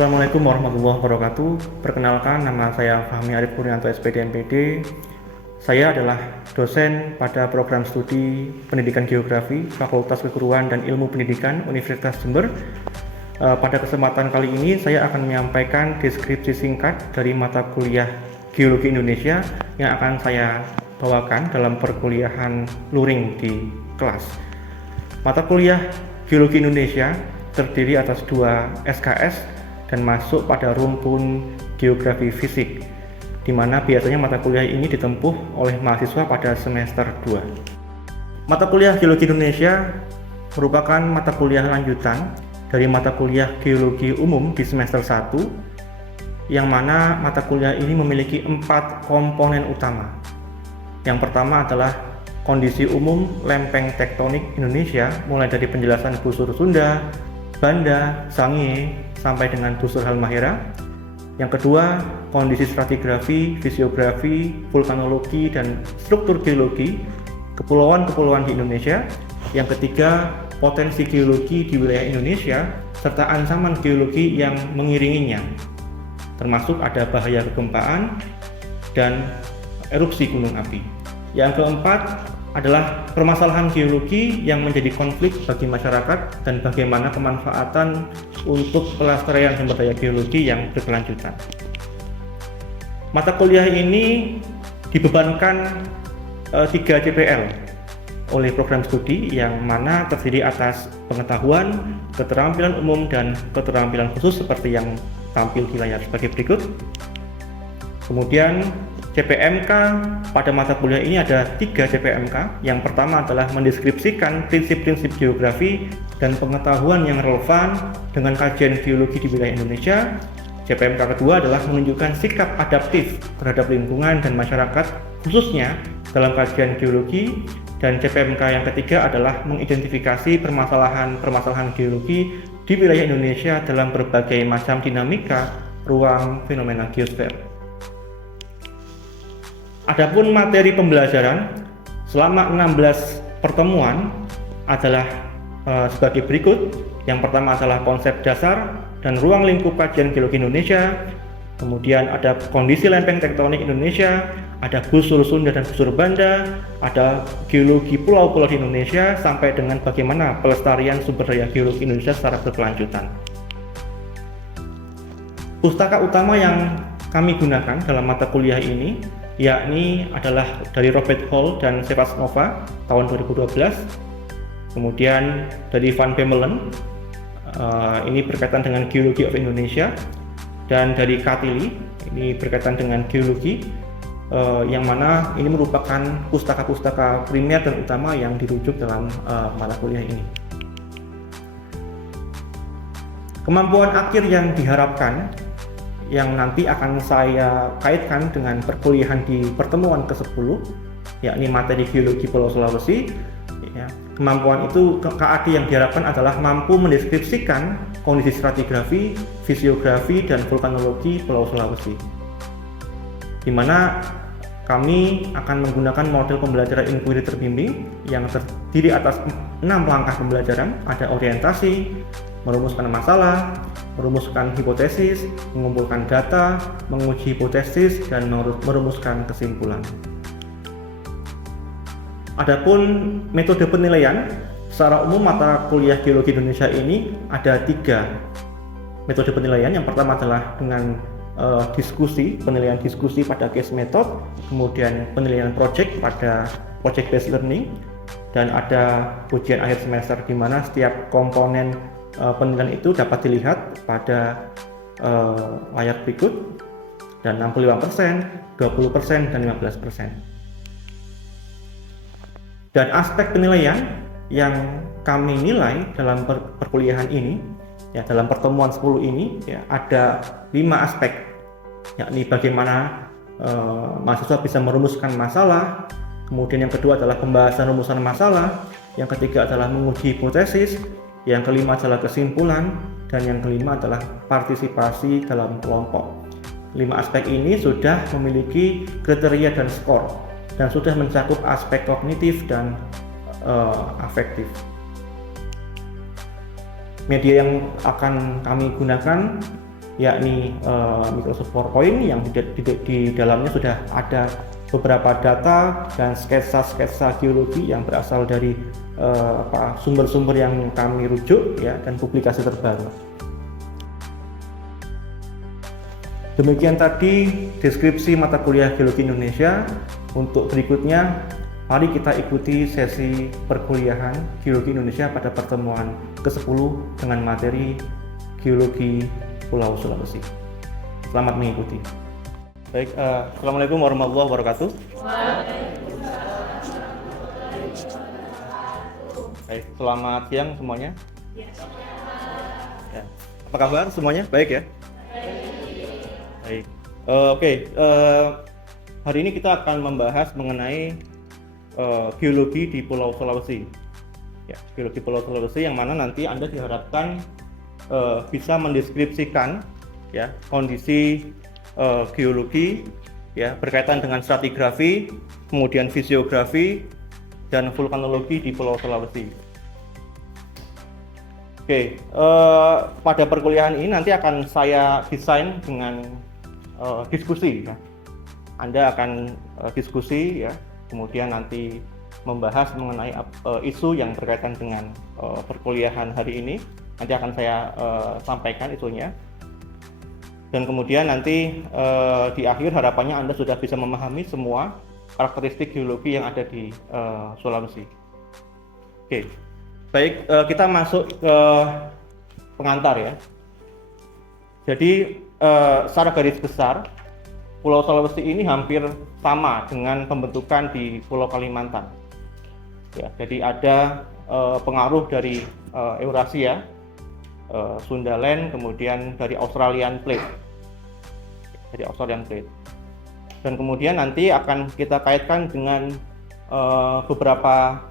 Assalamualaikum warahmatullahi wabarakatuh. Perkenalkan, nama saya Fahmi Arif Puryanto SPD MPD. Saya adalah dosen pada program studi Pendidikan Geografi Fakultas Keguruan dan Ilmu Pendidikan Universitas Jember. Pada kesempatan kali ini saya akan menyampaikan deskripsi singkat dari mata kuliah Geologi Indonesia yang akan saya bawakan dalam perkuliahan luring di kelas. Mata kuliah Geologi Indonesia terdiri atas 2 SKS dan masuk pada rumpun geografi fisik, di mana biasanya mata kuliah ini ditempuh oleh mahasiswa pada semester 2. Mata kuliah Geologi Indonesia merupakan mata kuliah lanjutan dari mata kuliah Geologi Umum di semester 1, yang mana mata kuliah ini memiliki 4 komponen utama. Yang pertama adalah kondisi umum lempeng tektonik Indonesia, mulai dari penjelasan busur Sunda, Banda, Sangihe, sampai dengan busur Halmahera. Yang kedua, kondisi stratigrafi, fisiografi, vulkanologi, dan struktur geologi kepulauan-kepulauan di Indonesia. Yang ketiga, potensi geologi di wilayah Indonesia serta ancaman geologi yang mengiringinya, termasuk ada bahaya kegempaan dan erupsi gunung api. Yang keempat adalah permasalahan geologi yang menjadi konflik bagi masyarakat dan bagaimana kemanfaatan untuk pelestarian sumber daya geologi yang berkelanjutan. Mata kuliah ini dibebankan 3 CPL oleh program studi, yang mana terdiri atas pengetahuan, keterampilan umum, dan keterampilan khusus seperti yang tampil di layar sebagai berikut. Kemudian CPMK pada mata kuliah ini ada 3 CPMK. Yang pertama adalah mendeskripsikan prinsip-prinsip geografi dan pengetahuan yang relevan dengan kajian geologi di wilayah Indonesia. CPMK kedua adalah menunjukkan sikap adaptif terhadap lingkungan dan masyarakat, khususnya dalam kajian geologi. Dan CPMK yang ketiga adalah mengidentifikasi permasalahan geologi di wilayah Indonesia dalam berbagai macam dinamika ruang fenomena geosfer. Adapun materi pembelajaran selama 16 pertemuan adalah sebagai berikut. Yang pertama adalah konsep dasar dan ruang lingkup kajian geologi Indonesia. Kemudian ada kondisi lempeng tektonik Indonesia, ada busur Sunda dan busur Banda, ada geologi pulau-pulau di Indonesia, sampai dengan bagaimana pelestarian sumber daya geologi Indonesia secara berkelanjutan. Pustaka utama yang kami gunakan dalam mata kuliah ini yakni adalah dari Robert Hall dan Sevasnova tahun 2012. Kemudian dari Van Bemmelen, ini berkaitan dengan Geology of Indonesia, dan dari Katili, ini berkaitan dengan geologi, yang mana ini merupakan pustaka-pustaka primer dan utama yang dirujuk dalam mata kuliah ini. Kemampuan akhir yang diharapkan yang nanti akan saya kaitkan dengan perkuliahan di pertemuan ke-10, yakni materi geologi Pulau Sulawesi. Kemampuan itu, KAD yang diharapkan adalah mampu mendeskripsikan kondisi stratigrafi, fisiografi, dan vulkanologi Pulau Sulawesi, di mana kami akan menggunakan model pembelajaran inquiry terbimbing yang terdiri atas 6 langkah pembelajaran. Ada orientasi, merumuskan masalah, merumuskan hipotesis, mengumpulkan data, menguji hipotesis, dan merumuskan kesimpulan. Adapun metode penilaian, secara umum mata kuliah Geologi Indonesia ini ada 3 metode penilaian. Yang pertama adalah dengan penilaian diskusi pada case method, kemudian penilaian project pada project based learning, dan ada ujian akhir semester di mana setiap komponen penilaian itu dapat dilihat pada layar berikut, dan 65%, 20%, dan 15%. Dan aspek penilaian yang kami nilai dalam perkuliahan ini, ya, dalam pertemuan 10 ini, ya, ada 5 aspek, yakni bagaimana mahasiswa bisa merumuskan masalah. Kemudian yang kedua adalah pembahasan rumusan masalah, yang ketiga adalah menguji hipotesis, yang kelima adalah kesimpulan, dan yang kelima adalah partisipasi dalam kelompok. 5 aspek ini sudah memiliki kriteria dan skor, dan sudah mencakup aspek kognitif dan afektif. Media yang akan kami gunakan yakni Microsoft PowerPoint yang di dalamnya sudah ada beberapa data dan sketsa-sketsa geologi yang berasal dari sumber-sumber yang kami rujuk ya, dan publikasi terbaru. Demikian tadi deskripsi mata kuliah Geologi Indonesia. Untuk berikutnya, mari kita ikuti sesi perkuliahan Geologi Indonesia pada pertemuan ke-10 dengan materi Geologi Pulau Sulawesi. Selamat mengikuti. Baik, Assalamualaikum warahmatullahi wabarakatuh. Baik, selamat siang semuanya. Ya. Apa kabar semuanya? Baik ya? Baik. Hari ini kita akan membahas mengenai geologi di Pulau Sulawesi. Ya, geologi Pulau Sulawesi yang mana nanti Anda diharapkan bisa mendeskripsikan ya kondisi geologi ya berkaitan dengan stratigrafi, kemudian fisiografi dan vulkanologi di Pulau Sulawesi. Pada perkuliahan ini nanti akan saya desain dengan diskusi ya. Anda akan diskusi ya, kemudian nanti membahas mengenai isu yang berkaitan dengan perkuliahan hari ini. Nanti akan saya sampaikan isunya. Dan kemudian nanti di akhir harapannya Anda sudah bisa memahami semua karakteristik geologi yang ada di Sulawesi. Baik, kita masuk ke pengantar ya. Jadi secara garis besar, Pulau Sulawesi ini hampir sama dengan pembentukan di Pulau Kalimantan. Ya, jadi ada pengaruh dari Eurasia, Sundaland, kemudian dari Australian Plate. Dan kemudian nanti akan kita kaitkan dengan beberapa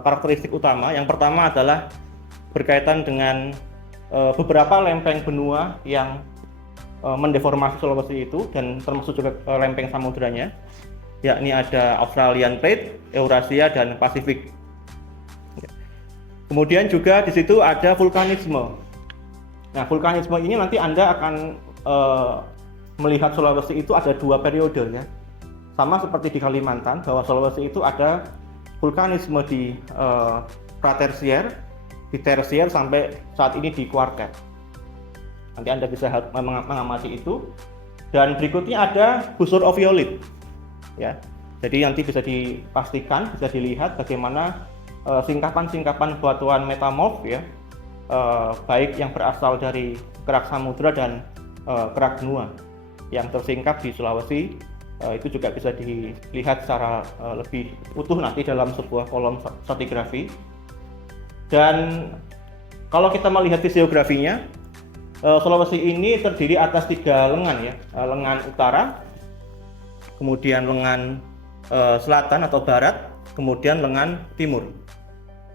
karakteristik utama. Yang pertama adalah berkaitan dengan beberapa lempeng benua yang mendeformasi Sulawesi itu, dan termasuk juga lempeng samudranya, yakni ada Australian Plate, Eurasia, dan Pasifik. Kemudian juga di situ ada vulkanisme. Nah, vulkanisme ini nanti Anda akan melihat Sulawesi itu ada dua periode ya. Sama seperti di Kalimantan, bahwa Sulawesi itu ada vulkanisme di pratersier, di tersier, sampai saat ini di kuarter. Nanti Anda bisa mengamati itu. Dan berikutnya ada busur oviolit ya. Jadi nanti bisa dipastikan, bisa dilihat bagaimana singkapan-singkapan batuan metamorf ya, baik yang berasal dari kerak samudra dan kerak benua yang tersingkap di Sulawesi. Itu juga bisa dilihat secara lebih utuh nanti dalam sebuah kolom stratigrafi. Dan kalau kita melihat fisiografinya, Sulawesi ini terdiri atas 3 lengan ya, lengan utara, kemudian lengan selatan atau barat, kemudian lengan timur.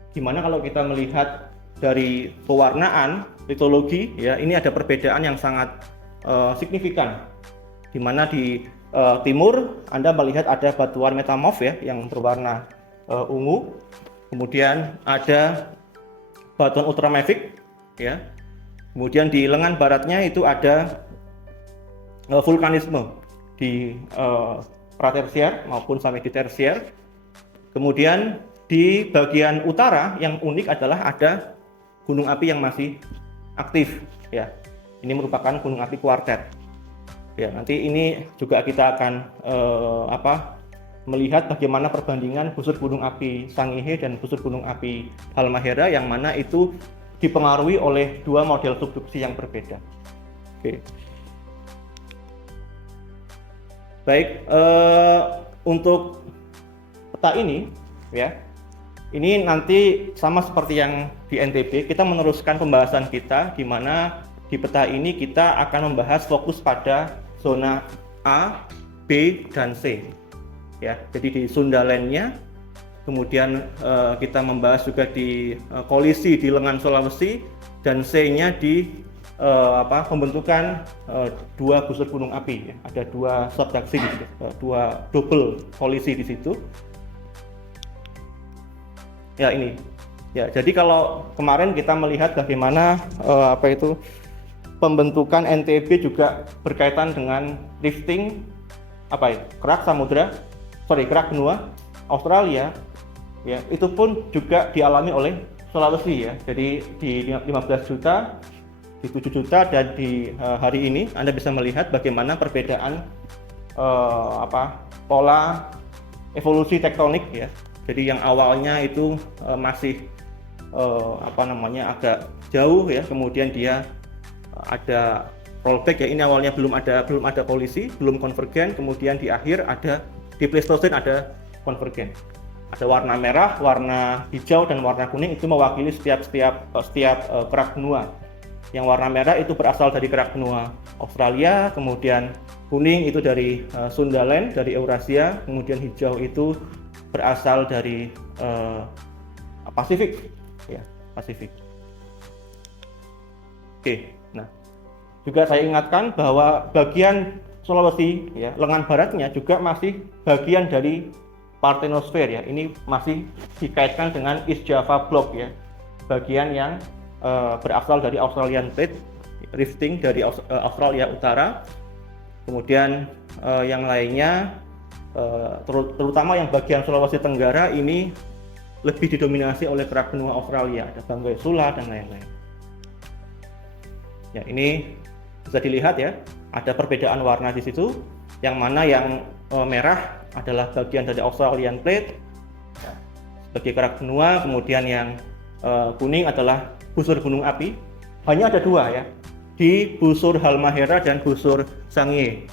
Gimana kalau kita melihat dari pewarnaan litologi ya, ini ada perbedaan yang sangat signifikan, di mana di timur Anda melihat ada batuan metamorf ya yang berwarna ungu, kemudian ada batuan ultramafic ya. Kemudian di lengan baratnya itu ada vulkanisme di pratersier maupun sampai di tersier. Kemudian di bagian utara yang unik adalah ada gunung api yang masih aktif ya. Ini merupakan gunung api kuarter. Ya, nanti ini juga kita akan melihat bagaimana perbandingan busur gunung api Sangihe dan busur gunung api Halmahera, yang mana itu dipengaruhi oleh dua model subduksi yang berbeda. Baik, untuk peta ini ya, ini nanti sama seperti yang di NTB, kita meneruskan pembahasan kita, di mana di peta ini kita akan membahas fokus pada zona A, B, dan C. Ya, jadi di Sundaland-nya, kemudian kita membahas juga di kolisi di lengan Sulawesi, dan C-nya di pembentukan dua busur gunung api. Ya. Ada dua subduksi, dua double kolisi di situ. Ya ini. Ya, jadi kalau kemarin kita melihat bagaimana pembentukan NTB juga berkaitan dengan rifting kerak benua Australia ya, itu pun juga dialami oleh Sulawesi ya. Jadi di 15 juta, di 7 juta, dan di hari ini Anda bisa melihat bagaimana perbedaan pola evolusi tektonik ya. Jadi yang awalnya itu masih agak jauh ya, kemudian dia ada rollback ya. Ini awalnya belum ada kolisi, belum konvergen, kemudian di akhir di Pleistosen ada konvergen. Ada warna merah, warna hijau, dan warna kuning, itu mewakili setiap kerak benua. Yang warna merah itu berasal dari kerak benua Australia, kemudian kuning itu dari Sundaland, dari Eurasia, kemudian hijau itu berasal dari Pasifik ya, Pasifik. Oke, nah juga saya ingatkan bahwa bagian Sulawesi ya, lengan baratnya juga masih bagian dari Parthenosfer ya. Ini masih dikaitkan dengan East Java Block ya, bagian yang berasal dari Australian Plate rifting dari Australia Utara. Kemudian yang lainnya terutama yang bagian Sulawesi Tenggara ini lebih didominasi oleh kerak benua Australia, ada Banggai Sula dan lain-lain. Ya, ini bisa dilihat ya, ada perbedaan warna di situ, yang mana yang merah adalah bagian dari Australian Plate sebagai kerak benua, kemudian yang kuning adalah busur gunung api. Hanya ada dua ya, di busur Halmahera dan busur Sangye,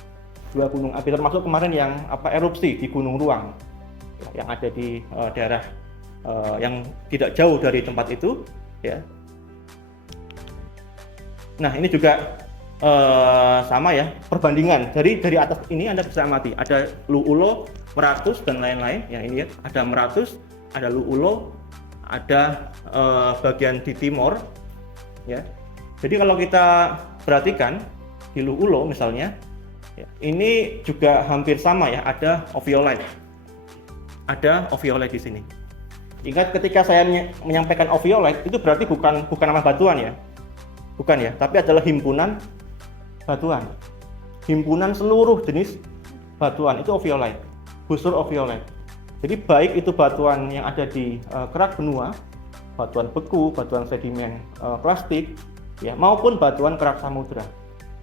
dua gunung api, termasuk kemarin yang erupsi di Gunung Ruang ya, yang ada di daerah yang tidak jauh dari tempat itu ya. Nah, ini juga sama ya, perbandingan dari atas ini Anda bisa amati, ada Lu'ulo, Meratus dan lain-lain ya. Ini ya, ada Meratus, ada Lu'ulo, ada bagian di timur ya. Jadi kalau kita perhatikan di Lu'ulo misalnya ya, ini juga hampir sama ya, ada ophiolite di sini. Ingat ketika saya menyampaikan ophiolite itu berarti bukan nama batuan ya, bukan ya, tapi adalah himpunan batuan, himpunan seluruh jenis batuan, itu ophiolite, busur ophiolite. Jadi baik itu batuan yang ada di kerak benua, batuan beku, batuan sedimen plastik ya, maupun batuan kerak samudra,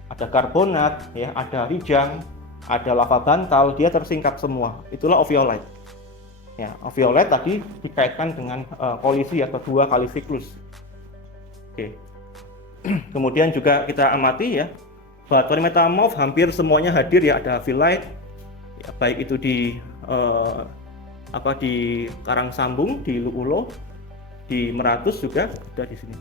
ada karbonat ya, ada rijang, ada lava bantal, dia tersingkap semua, itulah ophiolite ya. Ophiolite tadi dikaitkan dengan kolisi atau 2 kali siklus. Oke. Kemudian juga kita amati ya, batuan metamorf hampir semuanya hadir ya, ada phyllite ya, baik itu di di Karang Sambung, di Lu'ulo, di Meratus juga ada di sini.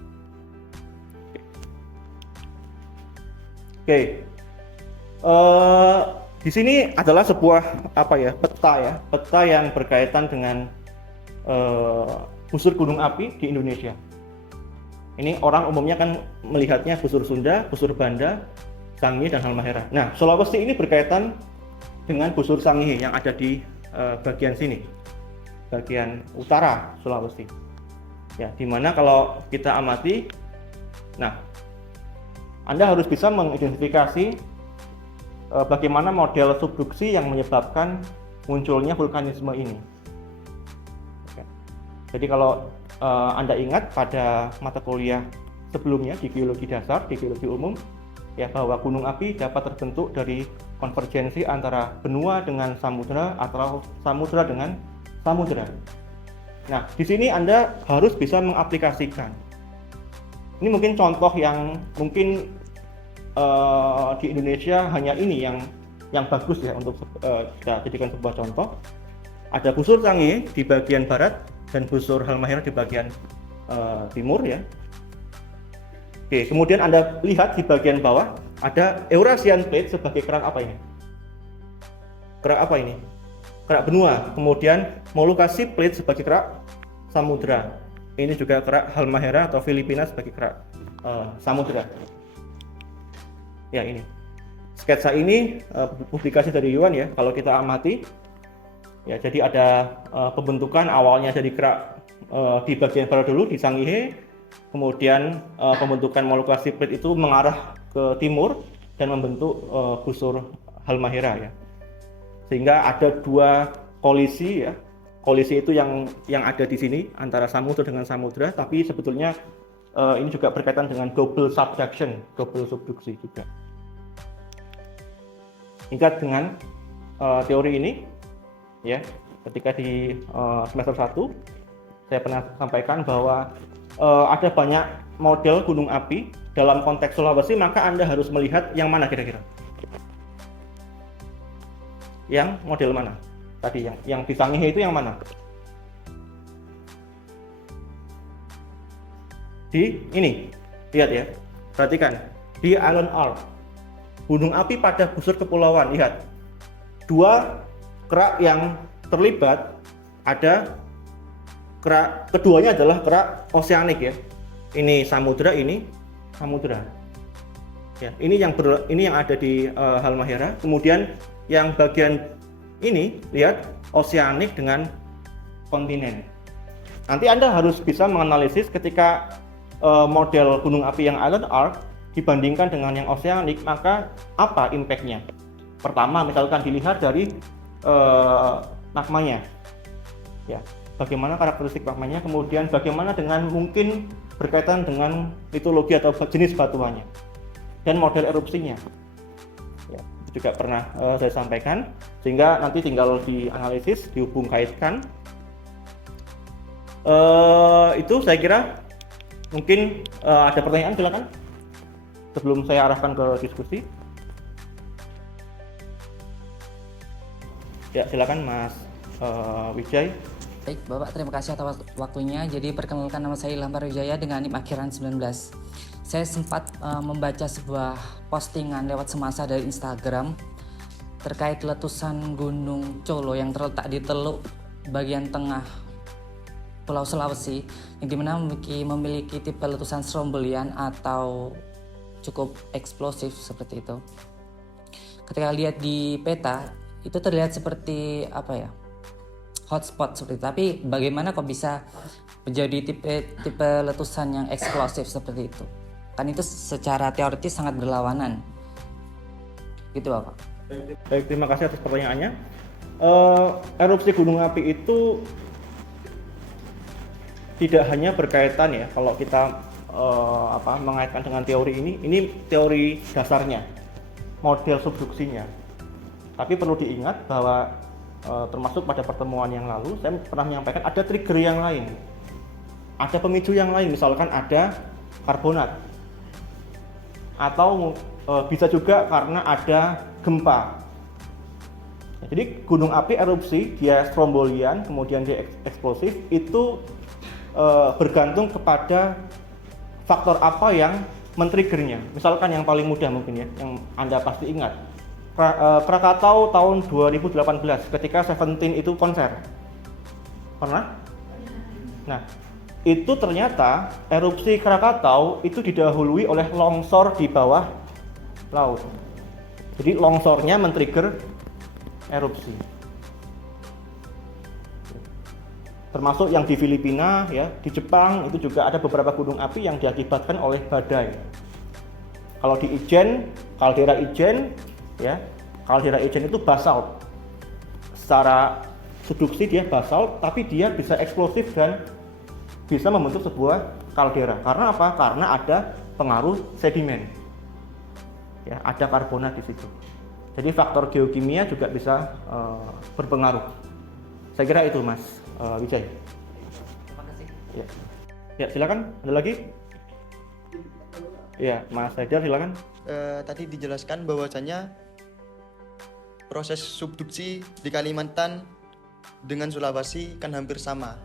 Oke. Di sini adalah sebuah peta yang berkaitan dengan busur gunung api di Indonesia. Ini orang umumnya kan melihatnya busur Sunda, busur Banda, Sangye, dan Halmahera. Nah, Sulawesi ini berkaitan dengan busur Sangye yang ada di bagian sini, bagian utara Sulawesi. Ya, dimana kalau kita amati, nah, Anda harus bisa mengidentifikasi bagaimana model subduksi yang menyebabkan munculnya vulkanisme ini. Oke. Jadi kalau Anda ingat pada mata kuliah sebelumnya di geologi dasar, di geologi umum, ya, bahwa gunung api dapat terbentuk dari konvergensi antara benua dengan samudera atau samudera dengan samudera. Nah, di sini Anda harus bisa mengaplikasikan. Ini mungkin contoh yang mungkin di Indonesia hanya ini yang bagus ya untuk kita jadikan sebuah contoh. Ada busur Sangye di bagian barat dan busur Halmahera di bagian timur ya. Oke, kemudian Anda lihat di bagian bawah ada Eurasian Plate sebagai kerak apa ini? Kerak apa ini? Kerak benua. Kemudian Molucasi Plate sebagai kerak samudra. Ini juga kerak Halmahera atau Filipina sebagai kerak samudra. Ya, ini sketsa ini publikasi dari Yuan ya. Kalau kita amati ya, jadi ada pembentukan awalnya dari kerak di bagian barat dulu di Sangihe, kemudian pembentukan Molucasi Plate itu mengarah ke timur dan membentuk busur Halmahera ya. Sehingga ada dua kolisi ya. Kolisi itu yang ada di sini antara samudra dengan samudra, tapi sebetulnya ini juga berkaitan dengan double subduction, double subduksi juga. Ingat dengan teori ini ya, ketika di semester 1 saya pernah sampaikan bahwa ada banyak model gunung api dalam konteks Sulawesi, maka Anda harus melihat yang mana kira-kira? Yang model mana? Tadi yang di Sangihe itu yang mana? Di ini, lihat ya, perhatikan di Island Arc, gunung api pada busur kepulauan. Lihat, dua kerak yang terlibat, ada kerak keduanya adalah kerak oseanik ya. Ini samudra, ini samudra. Ya, ini yang ada di Halmahera. Kemudian yang bagian ini lihat oseanik dengan kontinen. Nanti Anda harus bisa menganalisis ketika model gunung api yang Island Arc dibandingkan dengan yang oseanik, maka apa impact-nya? Pertama, misalkan dilihat dari magmanya. Ya, bagaimana karakteristik magmanya, kemudian bagaimana dengan mungkin berkaitan dengan litologi atau jenis batuannya dan model erupsinya. Ya, itu juga pernah saya sampaikan, sehingga nanti tinggal dianalisis, dihubung kaitkan. Itu saya kira mungkin ada pertanyaan, silakan sebelum saya arahkan ke diskusi. Ya, silakan Mas Wijay. Baik, Bapak, terima kasih atas waktunya. Jadi perkenalkan, nama saya Ilham Wijaya dengan NIM akhiran 19. Saya sempat membaca sebuah postingan lewat semasa dari Instagram terkait letusan Gunung Colo yang terletak di teluk bagian tengah Pulau Sulawesi, yang dimana memiliki tipe letusan strombolian atau cukup eksplosif seperti itu. Ketika lihat di peta, itu terlihat seperti hotspot seperti itu. Tapi bagaimana kok bisa menjadi tipe letusan yang eksplosif seperti itu? Kan itu secara teoritis sangat berlawanan. Gitu, Bapak. Baik, terima kasih atas pertanyaannya. Erupsi gunung api itu tidak hanya berkaitan ya, kalau kita mengaitkan dengan teori ini teori dasarnya, model subduksinya. Tapi perlu diingat bahwa termasuk pada pertemuan yang lalu saya pernah menyampaikan ada trigger yang lain, ada pemicu yang lain, misalkan ada karbonat, atau bisa juga karena ada gempa. Jadi gunung api erupsi, dia strombolian, kemudian dia eksplosif, itu bergantung kepada faktor apa yang men-triggernya. Misalkan yang paling mudah mungkin ya, yang Anda pasti ingat, Krakatau tahun 2018 ketika Seventeen itu konser. Pernah? Nah, itu ternyata erupsi Krakatau itu didahului oleh longsor di bawah laut. Jadi longsornya men-trigger erupsi. Termasuk yang di Filipina ya, di Jepang itu juga ada beberapa gunung api yang diakibatkan oleh badai. Kalau di Ijen, kaldera Ijen ya, kaldera Ijen itu basalt. Secara subduksi dia basalt, tapi dia bisa eksplosif dan bisa membentuk sebuah kaldera. Karena apa? Karena ada pengaruh sedimen. Ya, ada karbonat di situ. Jadi faktor geokimia juga bisa berpengaruh. Saya kira itu, Mas Wijay. Terima kasih. Ya, silakan. Ada lagi? Ya, Mas Haidar, silakan. Tadi dijelaskan bahwasanya proses subduksi di Kalimantan dengan Sulawesi kan hampir sama.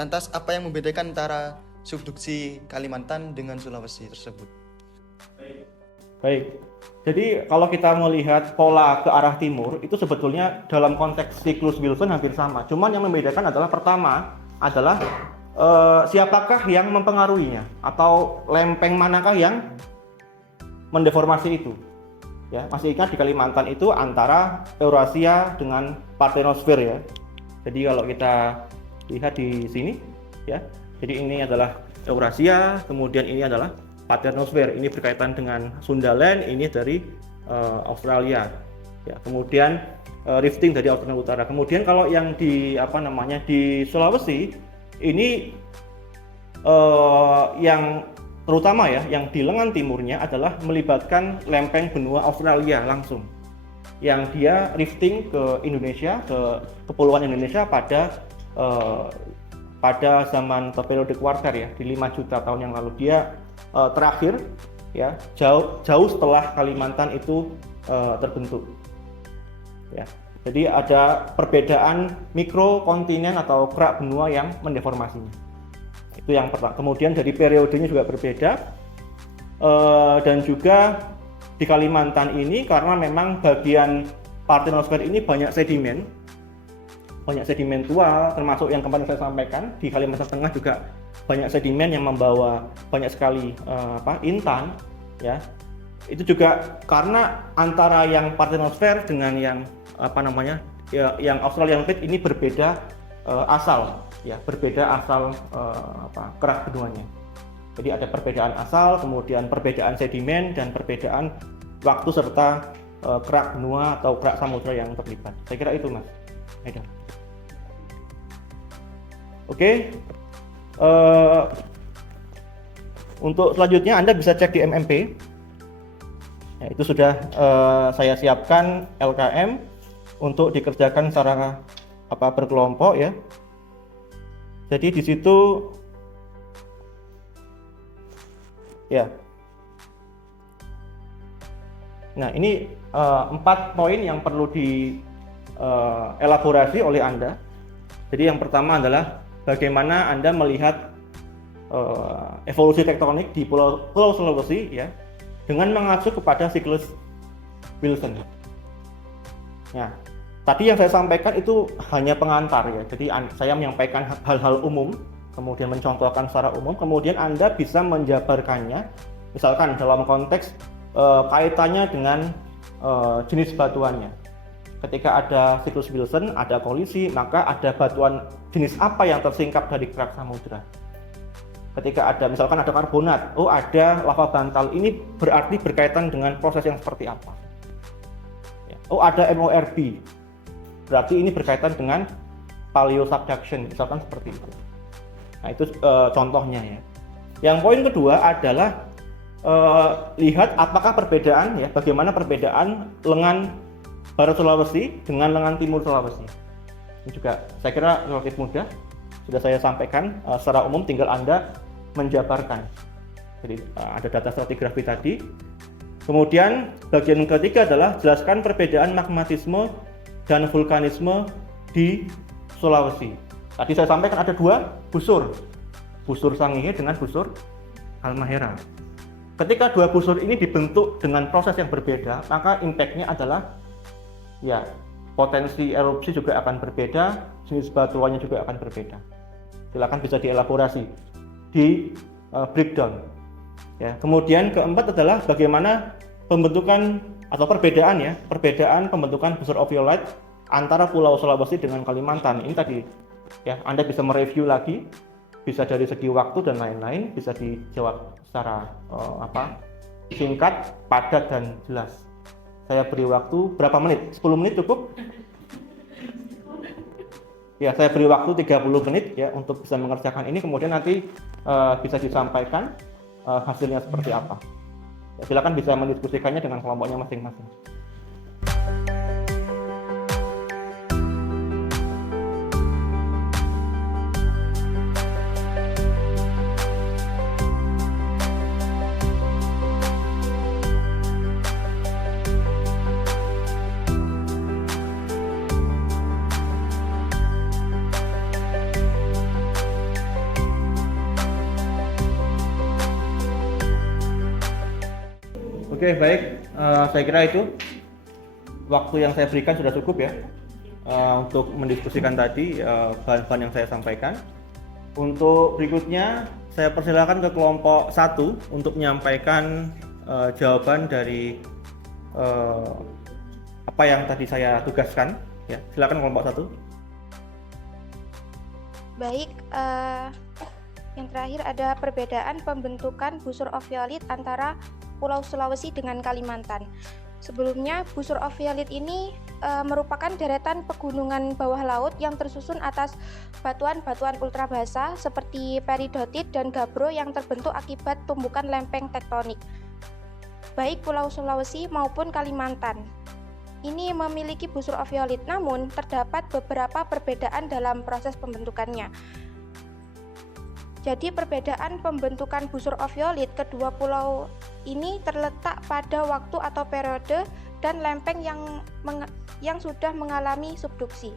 Lantas apa yang membedakan antara subduksi Kalimantan dengan Sulawesi tersebut? Baik. Jadi kalau kita melihat pola ke arah timur itu sebetulnya dalam konteks siklus Wilson hampir sama. Cuman yang membedakan adalah pertama adalah siapakah yang mempengaruhinya atau lempeng manakah yang mendeformasi itu. Ya, masih ingat di Kalimantan itu antara Eurasia dengan Parthenosfer ya. Jadi kalau kita lihat di sini ya. Jadi ini adalah Eurasia, kemudian ini adalah Paternosphere, ini berkaitan dengan Sundaland, ini dari Australia. Ya, kemudian rifting dari Australia Utara. Kemudian kalau yang di di Sulawesi ini yang terutama ya, yang di lengan timurnya adalah melibatkan lempeng benua Australia langsung, yang dia rifting ke Indonesia, ke kepulauan Indonesia pada zaman periode kuarter ya, di 5 juta tahun yang lalu. Dia terakhir ya jauh setelah Kalimantan itu terbentuk ya. Jadi ada perbedaan mikrokontinen atau kerak benua yang mendeformasinya. Itu yang pertama. Kemudian dari periodenya juga berbeda, dan juga di Kalimantan ini karena memang bagian Paternosphere ini banyak sedimen tua, termasuk yang kemarin saya sampaikan di Kalimantan Tengah juga banyak sedimen yang membawa banyak sekali intan ya. Itu juga karena antara yang Paternosphere dengan yang yang Australian Plate ini berbeda asal ya, kerak benuanya. Jadi ada perbedaan asal, kemudian perbedaan sedimen dan perbedaan waktu serta kerak benua atau kerak samudra yang terlibat. Saya kira itu, Mas Haidar. Oke. Untuk selanjutnya Anda bisa cek di MMP. Ya, itu sudah saya siapkan LKM untuk dikerjakan secara berkelompok ya. Jadi di situ ya. Nah, ini 4 poin yang perlu elaborasi oleh Anda. Jadi yang pertama adalah bagaimana Anda melihat evolusi tektonik di Pulau Sulawesi ya, dengan mengacu kepada siklus Wilson. Ya, tadi yang saya sampaikan itu hanya pengantar ya. Jadi saya menyampaikan hal-hal umum, kemudian mencontohkan secara umum, kemudian Anda bisa menjabarkannya, misalkan dalam konteks kaitannya dengan jenis batuannya. Ketika ada siklus Wilson, ada kolisi, maka ada batuan jenis apa yang tersingkap dari kerak samudra. Ketika ada misalkan ada karbonat, ada lava bantal, ini berarti berkaitan dengan proses yang seperti apa. Ada MORB, berarti ini berkaitan dengan paleo subduction, misalkan seperti itu. Nah, itu contohnya ya. Yang poin kedua adalah lihat apakah perbedaan ya, bagaimana perbedaan lengan barat Sulawesi dengan lengan timur Sulawesi. Ini juga saya kira relatif mudah, sudah saya sampaikan secara umum, tinggal Anda menjabarkan. Jadi ada data stratigrafi tadi. Kemudian bagian ketiga adalah jelaskan perbedaan magmatisme dan vulkanisme di Sulawesi. Tadi saya sampaikan ada 2 busur Sangihe dengan busur Halmahera. Ketika 2 busur ini dibentuk dengan proses yang berbeda, maka impact-nya adalah ya, potensi erupsi juga akan berbeda, jenis batuannya juga akan berbeda. Silakan bisa dielaborasi di breakdown. Ya, kemudian keempat adalah bagaimana pembentukan atau perbedaan pembentukan busur oviolite antara Pulau Sulawesi dengan Kalimantan. Ini tadi ya, Anda bisa mereview lagi, bisa dari segi waktu dan lain-lain, bisa dijawab secara singkat, padat dan jelas. Saya beri waktu berapa menit? 10 menit cukup? Ya, saya beri waktu 30 menit ya untuk bisa mengerjakan ini, kemudian nanti bisa disampaikan hasilnya seperti apa. Ya, silakan bisa mendiskusikannya dengan kelompoknya masing-masing. Oke, baik. Saya kira itu waktu yang saya berikan sudah cukup ya untuk mendiskusikan tadi bahan-bahan yang saya sampaikan. Untuk berikutnya, saya persilakan ke kelompok 1 untuk menyampaikan jawaban dari apa yang tadi saya tugaskan. Ya, silakan kelompok 1. Baik, Yang terakhir ada perbedaan pembentukan busur oviolit antara Pulau Sulawesi dengan Kalimantan. Sebelumnya, busur oviolit ini merupakan deretan pegunungan bawah laut yang tersusun atas batuan-batuan ultrabasa seperti peridotit dan gabbro yang terbentuk akibat tumbukan lempeng tektonik, baik Pulau Sulawesi maupun Kalimantan. Ini memiliki busur oviolit, namun terdapat beberapa perbedaan dalam proses pembentukannya. Jadi perbedaan pembentukan busur oviolit kedua pulau ini terletak pada waktu atau periode dan lempeng yang sudah mengalami subduksi.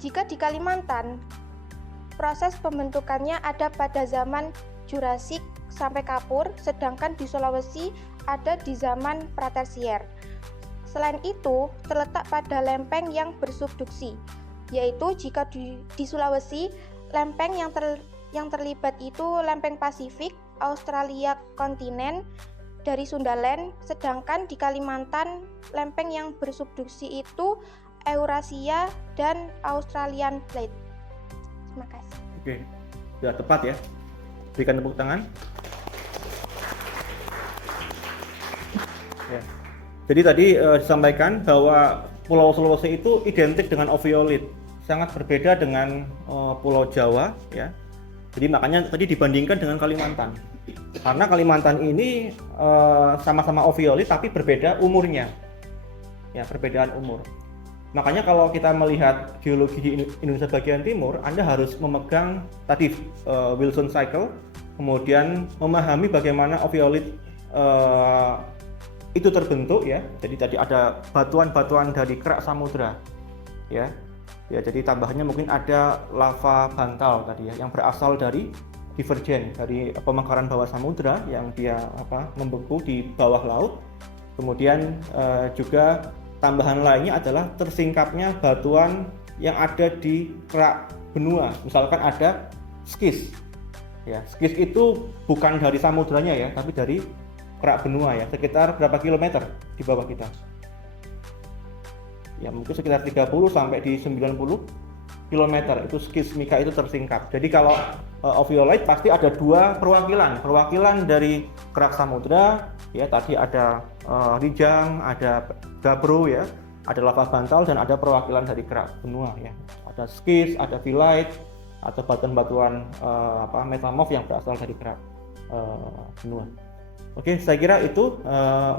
Jika di Kalimantan, proses pembentukannya ada pada zaman Jurasik sampai Kapur, sedangkan di Sulawesi ada di zaman Pratersier. Selain itu, terletak pada lempeng yang bersubduksi, yaitu jika di Sulawesi, lempeng yang terlibat itu lempeng Pasifik, Australia kontinen, dari Sundaland, sedangkan di Kalimantan, lempeng yang bersubduksi itu Eurasia dan Australian Plate. Terima kasih. Oke, sudah tepat ya. Berikan tepuk tangan. Ya. Jadi tadi disampaikan bahwa Pulau Sulawesi itu identik dengan oviolit, sangat berbeda dengan Pulau Jawa ya. Jadi makanya tadi dibandingkan dengan Kalimantan. Karena Kalimantan ini sama-sama oviolit tapi berbeda umurnya. Ya, perbedaan umur. Makanya kalau kita melihat geologi di Indonesia bagian timur, Anda harus memegang tadi Wilson Cycle, kemudian memahami bagaimana oviolit itu terbentuk ya. Jadi tadi ada batuan-batuan dari kerak samudra. Ya. Ya, jadi tambahannya mungkin ada lava bantal tadi ya, yang berasal dari divergen, dari pemekaran bawah samudra yang dia membeku di bawah laut. Kemudian juga tambahan lainnya adalah tersingkapnya batuan yang ada di kerak benua. Misalkan ada skis. Ya, skis itu bukan dari samudranya ya, tapi dari kerak benua ya, sekitar berapa kilometer di bawah kita? Ya mungkin sekitar 30 sampai di 90 km itu skismika itu tersingkap. Jadi kalau oviolit pasti ada dua perwakilan dari kerak samudra ya, tadi ada rijang, ada gabbro ya, ada lava bantal, dan ada perwakilan dari kerak benua ya, ada skis, ada phyllite atau batuan-batuan metamorf yang berasal dari kerak benua. Oke, saya kira itu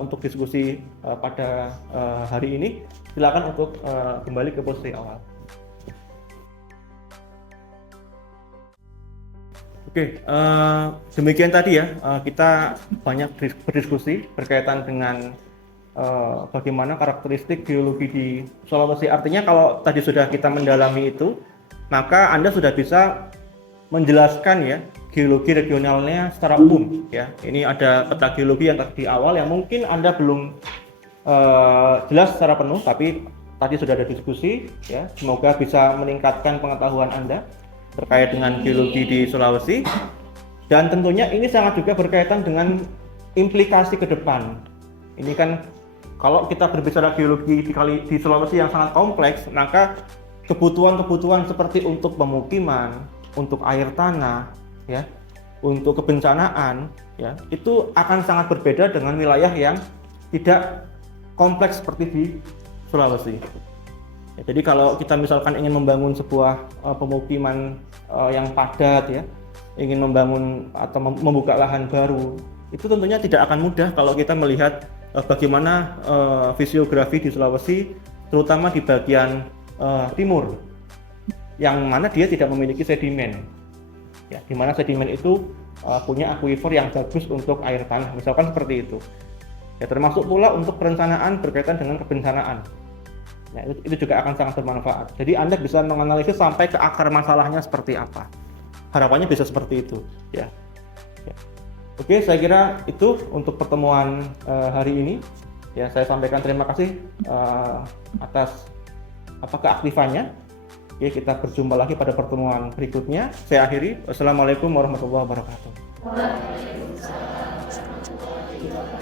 untuk diskusi pada hari ini. Silakan untuk kembali ke posisi awal. Oke, demikian tadi ya, kita banyak berdiskusi berkaitan dengan bagaimana karakteristik geologi di Sulawesi. Artinya kalau tadi sudah kita mendalami itu, maka Anda sudah bisa menjelaskan ya geologi regionalnya secara umum ya. Ini ada peta geologi yang tadi di awal yang mungkin Anda belum jelas secara penuh, tapi tadi sudah ada diskusi ya. Semoga bisa meningkatkan pengetahuan Anda terkait dengan geologi di Sulawesi, dan tentunya ini sangat juga berkaitan dengan implikasi ke depan. Ini kan kalau kita berbicara geologi di Sulawesi yang sangat kompleks, maka kebutuhan seperti untuk pemukiman, untuk air tanah ya, untuk kebencanaan ya, itu akan sangat berbeda dengan wilayah yang tidak kompleks seperti di Sulawesi. Ya, jadi kalau kita misalkan ingin membangun sebuah pemukiman yang padat ya, ingin membangun atau membuka lahan baru, itu tentunya tidak akan mudah kalau kita melihat bagaimana fisiografi di Sulawesi, terutama di bagian timur, yang mana dia tidak memiliki sedimen. Ya, di mana sedimen itu punya aquifer yang bagus untuk air tanah, misalkan seperti itu. Ya, termasuk pula untuk perencanaan berkaitan dengan kebencanaan. Ya, itu juga akan sangat bermanfaat. Jadi Anda bisa menganalisis sampai ke akar masalahnya seperti apa. Harapannya bisa seperti itu. Ya. Ya. Oke, saya kira itu untuk pertemuan hari ini. Ya, saya sampaikan terima kasih atas keaktifannya. Oke, kita berjumpa lagi pada pertemuan berikutnya. Saya akhiri. Wassalamualaikum warahmatullahi wabarakatuh. Waalaikumsalam warahmatullahi wabarakatuh.